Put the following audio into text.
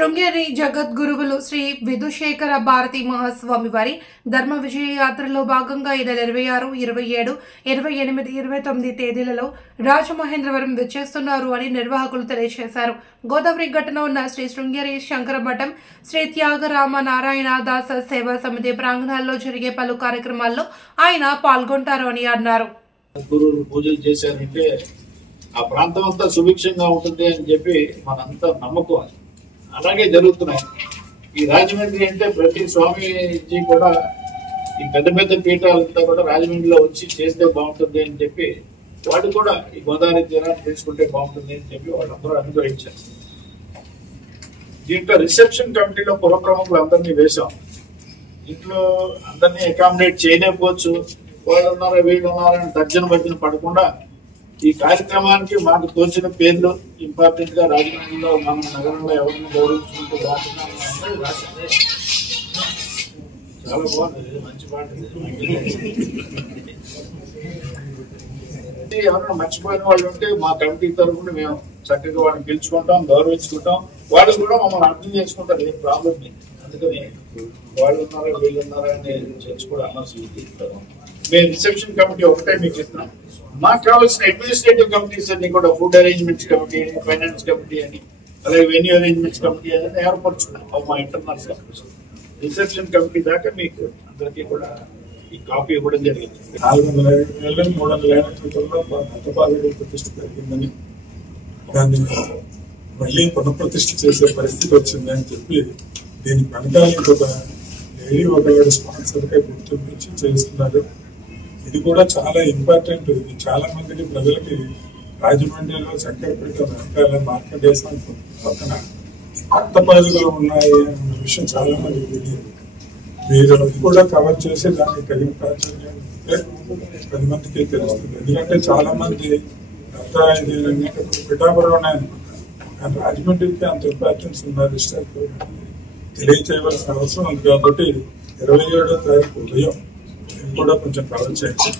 శృంగేరి జగద్గురువులు శ్రీ విధుశేఖర భారతి మహాస్వామి వారి ధర్మ విజయ యాత్రలో భాగంగా ఈ నెల 26, 27, 28, 29 తేదీలలో రాజమహేంద్రవరం విచ్చేస్తున్నారు అని నిర్వాహకులు తెలియజేశారు. గోదావరి ఘటన ఉన్న శ్రీ శృంగేరి శంకరమఠం శ్రీ త్యాగరామ నారాయణ దాస సేవా సమితి ప్రాంగణాల్లో జరిగే పలు కార్యక్రమాల్లో ఆయన పాల్గొంటారు అని అన్నారు. గురువులు పూజలు చేశారంటే ఆ ప్రాంతం అంతా సుభిక్షంగా ఉంటుంది అని చెప్పి మనంతా నమ్మకం. అలాగే జరుగుతున్నాయి. ఈ రాజమండ్రి అంటే ప్రతి స్వామీజీ కూడా ఈ పెద్ద పెద్ద పీఠాలంతా కూడా రాజమండ్రిలో వచ్చి చేస్తే బాగుంటుంది అని చెప్పి వాళ్ళు కూడా ఈ గోదావరి తీరాన్ని తెలుసుకుంటే బాగుంటుంది అని చెప్పి వాళ్ళందరూ అనుగ్రహించారు. దీంట్లో రిసెప్షన్ కమిటీలో పురప్రముఖులు అందరినీ వేశాం. దీంట్లో అందరినీ అకామిడేట్ చేయలేకపోవచ్చు, వాళ్ళు ఉన్నారా వీళ్ళు ఉన్నారా అని తర్జన భర్జన పడకుండా ఈ కార్యక్రమానికి మాకు తోచిన పేర్లు ఇంపార్టెంట్ గా రాజమండ్రిలో మన నగరంలో ఎవరిని గౌరవించుకుంటూ రాసింది. చాలా బాగుంది, మంచి పాట. ఎవరైనా మర్చిపోయిన వాళ్ళు ఉంటే మా కమిటీ తరఫున మేము చక్కగా వాళ్ళని పిలుచుకుంటాం, గౌరవించుకుంటాం. వాళ్ళు కూడా మమ్మల్ని అర్థం చేసుకుంటారు, ఏం ప్రాబ్లం లేదు. అందుకని వాళ్ళు ఉన్నారా వీళ్ళు ఉన్నారా అని తెలుసుకోవడం అనవసరం. మేము రిసెప్షన్ కమిటీ ఒకటే మీకు ఇస్తున్నాం. మాకు కావాల్సిన అడ్మినిస్ట్రేటివ్ కమిటీస్ అన్ని కూడా food arrangements committee, finance committee అని, అలాగే వెన్యూ అరేంజ్మెంట్స్ కమిటీ అని ఏర్పరచుకున్నాం. మా ఇంటర్నల్ సెక్రటరీ రిసెప్షన్ కమిటీ దాకా మీకు అందరికీ కూడా ఈ కాపీ ఇవ్వడం జరిగింది. 400 ఏళ్ల క్రితంలో మతపాదుడు ప్రతిష్ఠ జరిగిందని దాన్ని మళ్ళీ పునఃప్రతిష్ఠ చేసే పరిస్థితి వచ్చింది అని చెప్పి దీనికి వెనకాల ఇంకొక లేడీ ఒకవేళ స్పాన్సర్ గా గుర్తించి చేస్తున్నారు. ఇది కూడా చాలా ఇంపార్టెంట్. ఇది చాలా మందికి ప్రజలకి రాజమండ్రిలో చక్కెరపేట వెనకాల మార్కండేశం పక్కన మతపాదులు ఉన్నాయి అన్న విషయం చాలా మందికి తెలియదు. మీరు అది కూడా కవర్ చేసి దానికి తగిన ప్రాచుర్యం 10 మందికి తెలుస్తుంది. ఎందుకంటే చాలా మంది పిఠాపురం ఉన్నాయనుకుంటారు, కానీ రాజమండ్రికి అంత ఇంపార్టెన్స్ ఉన్నది తెలియచేయవలసిన అవసరం ఉంది. కాబట్టి 27వ తారీఖు ఉదయం కూడా కొంచెం కవర్ చేయండి.